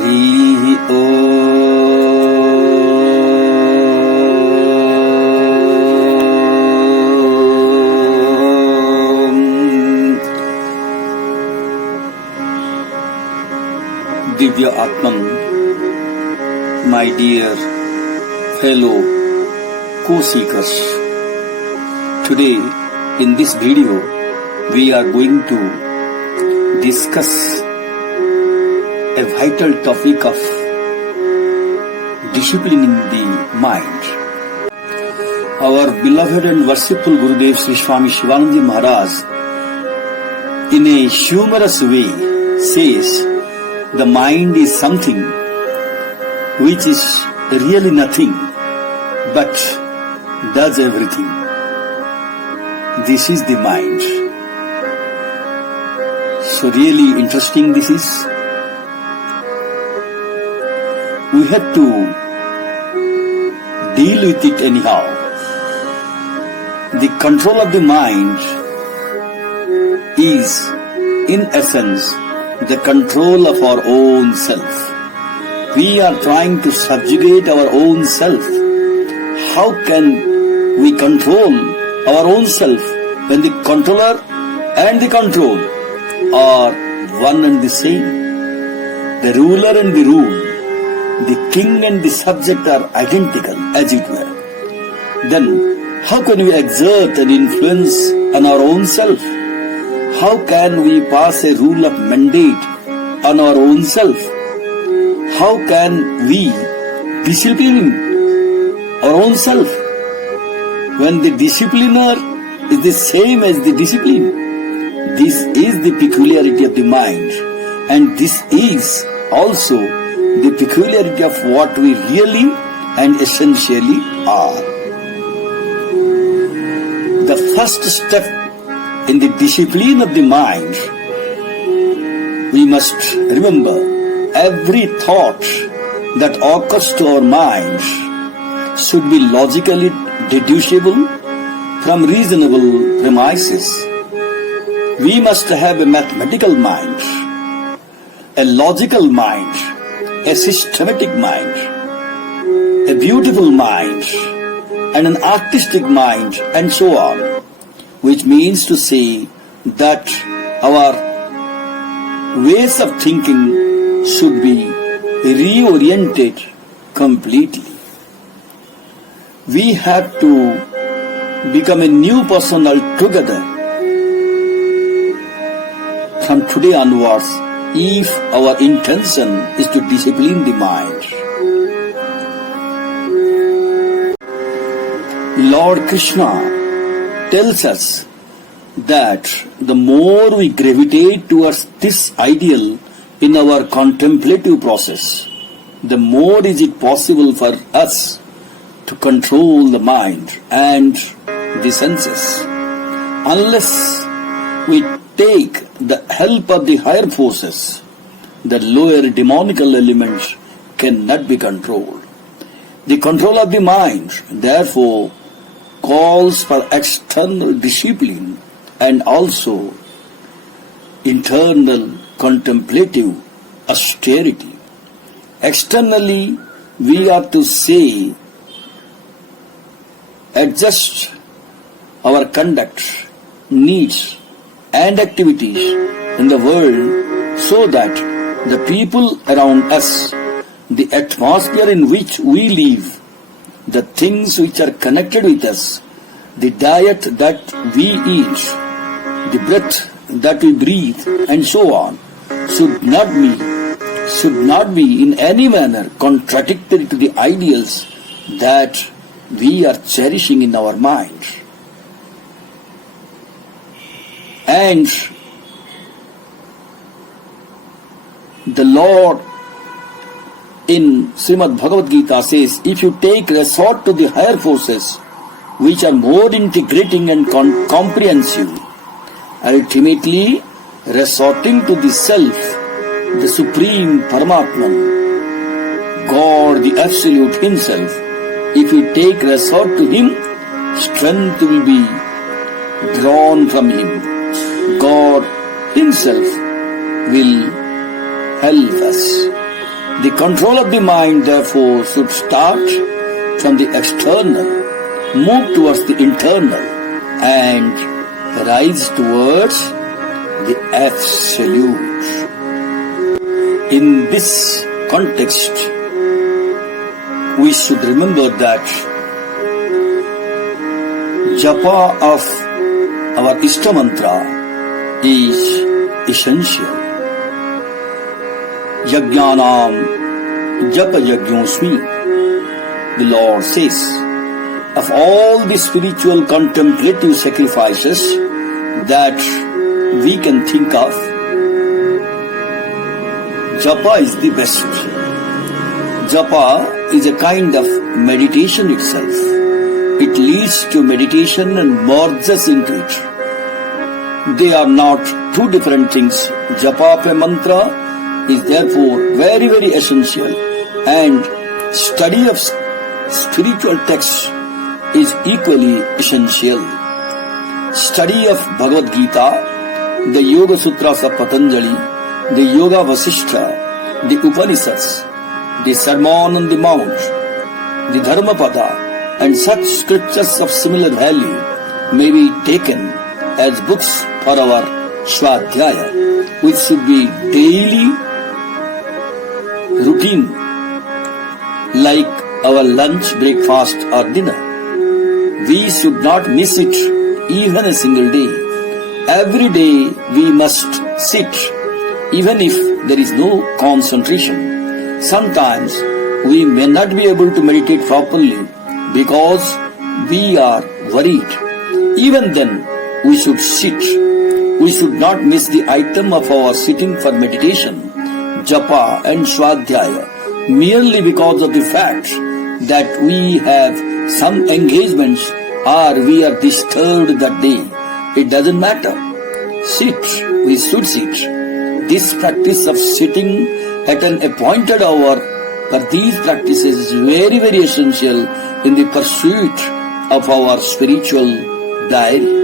Hari Om. Divya Atman, my dear fellow co-seekers, today in this video we are going to discuss a vital topic of disciplining the mind. Our beloved and worshipful Gurudev Sri Swami Shivananda Maharaj, in a humorous way, says the mind is something which is really nothing but does everything. This is the mind. So really interesting this is. We have to deal with it anyhow. The control of the mind is, in essence, the control of our own self. We are trying to subjugate our own self. How can we control our own self when the controller and the control are one and the same? The ruler and the rule, the king and the subject are identical, as it were. Then, how can we exert an influence on our own self? How can we pass a rule of mandate on our own self? How can we discipline our own self when the discipliner is the same as the discipline? This is the peculiarity of the mind, and this is also the peculiarity of what we really and essentially are. The first step in the discipline of the mind, we must remember every thought that occurs to our mind should be logically deducible from reasonable premises. We must have a mathematical mind, a logical mind, a systematic mind, a beautiful mind, and an artistic mind, and so on, which means to say that our ways of thinking should be reoriented completely. We have to become a new person altogether from today onwards, if our intention is to discipline the mind. Lord Krishna tells us that the more we gravitate towards this ideal in our contemplative process, the more is it possible for us to control the mind and the senses. Unless we take the help of the higher forces, the lower demonical elements cannot be controlled. The control of the mind, therefore, calls for external discipline and also internal contemplative austerity. Externally, we are to say, adjust our conduct, needs, and activities in the world so that the people around us, the atmosphere in which we live, the things which are connected with us, the diet that we eat, the breath that we breathe, and so on, should not be in any manner contradictory to the ideals that we are cherishing in our mind. And the Lord in Srimad Bhagavad Gita says, if you take resort to the higher forces, which are more integrating and comprehensive, ultimately resorting to the Self, the Supreme Paramatman, God the Absolute Himself, if you take resort to Him, strength will be drawn from Him. God Himself will help us. The control of the mind, therefore, should start from the external, move towards the internal, and rise towards the absolute. In this context, we should remember that japa of our Ishta mantra is essential. Yajnanam japa yajñosmi. The Lord says, of all the spiritual contemplative sacrifices that we can think of, japa is the best. Japa is a kind of meditation itself. It leads to meditation and merges into it. They are not two different things. Japa of a mantra is therefore very, very essential, and study of spiritual texts is equally essential. Study of Bhagavad Gita, the Yoga Sutras of Patanjali, the Yoga Vasishtha, the Upanishads, the Sermon on the Mount, the Dharmapada, and such scriptures of similar value may be taken as books for our Swadhyaya, which should be daily routine, like our lunch, breakfast or dinner. We should not miss it even a single day. Every day we must sit, even if there is no concentration. Sometimes we may not be able to meditate properly because we are worried. Even then, we should sit. We should not miss the item of our sitting for meditation, japa and swadhyaya, merely because of the fact that we have some engagements or we are disturbed that day. It doesn't matter. Sit. We should sit. This practice of sitting at an appointed hour for these practices is very, very essential in the pursuit of our spiritual diary.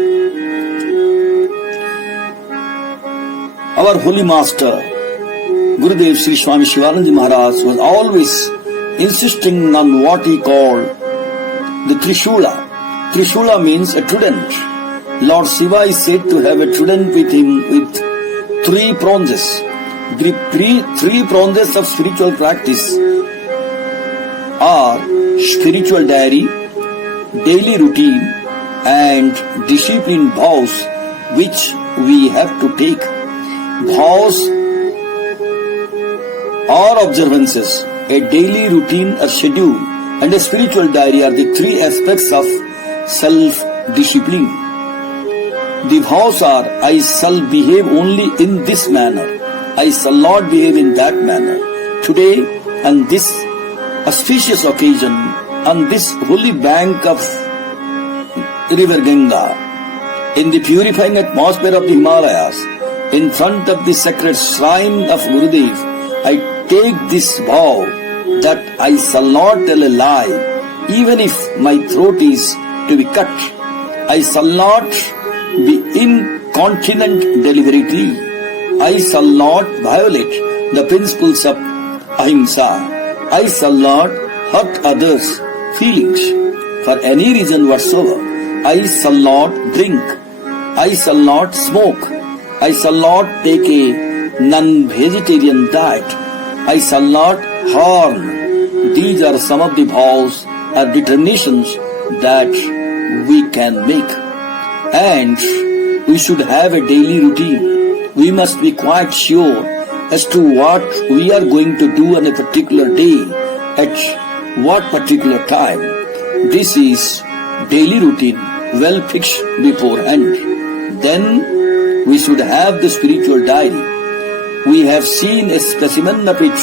Our Holy Master, Gurudev Sri Swami Shivananda Maharaj, was always insisting on what he called the Trishula. Trishula means a trident. Lord Shiva is said to have a trident with him with 3 prongs. The three prongs of spiritual practice are spiritual diary, daily routine, and disciplined vows which we have to take. Vows or observances, a daily routine, a schedule, and a spiritual diary are the 3 aspects of self-discipline. The vows are, I shall behave only in this manner. I shall not behave in that manner. Today, on this auspicious occasion, on this holy bank of river Ganga, in the purifying atmosphere of the Himalayas, in front of the sacred shrine of Gurudev, I take this vow that I shall not tell a lie, even if my throat is to be cut. I shall not be incontinent deliberately. I shall not violate the principles of ahimsa. I shall not hurt others' feelings for any reason whatsoever. I shall not drink. I shall not smoke. I shall not take a non-vegetarian diet. I shall not harm. These are some of the vows or determinations that we can make. And we should have a daily routine. We must be quite sure as to what we are going to do on a particular day, at what particular time. This is daily routine, well fixed beforehand. Then we should have the spiritual diary. We have seen a specimen of it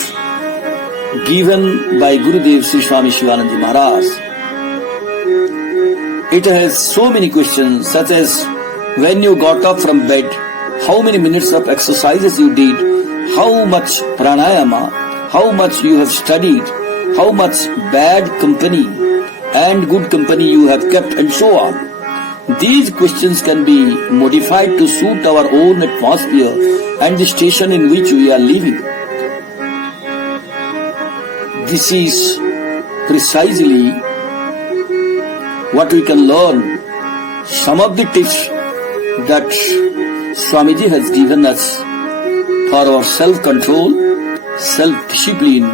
given by Gurudev Sri Swami Shivananda Maharaj. It has so many questions, such as when you got up from bed, how many minutes of exercises you did, how much pranayama, how much you have studied, how much bad company and good company you have kept, and so on. These questions can be modified to suit our own atmosphere and the station in which we are living. this is precisely what we can learn. Some of the tips that Swamiji has given us for our self-control, self-discipline,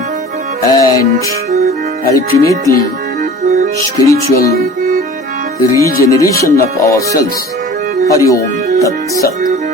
and ultimately spiritual regeneration of ourselves. Hari Om Tat Sat.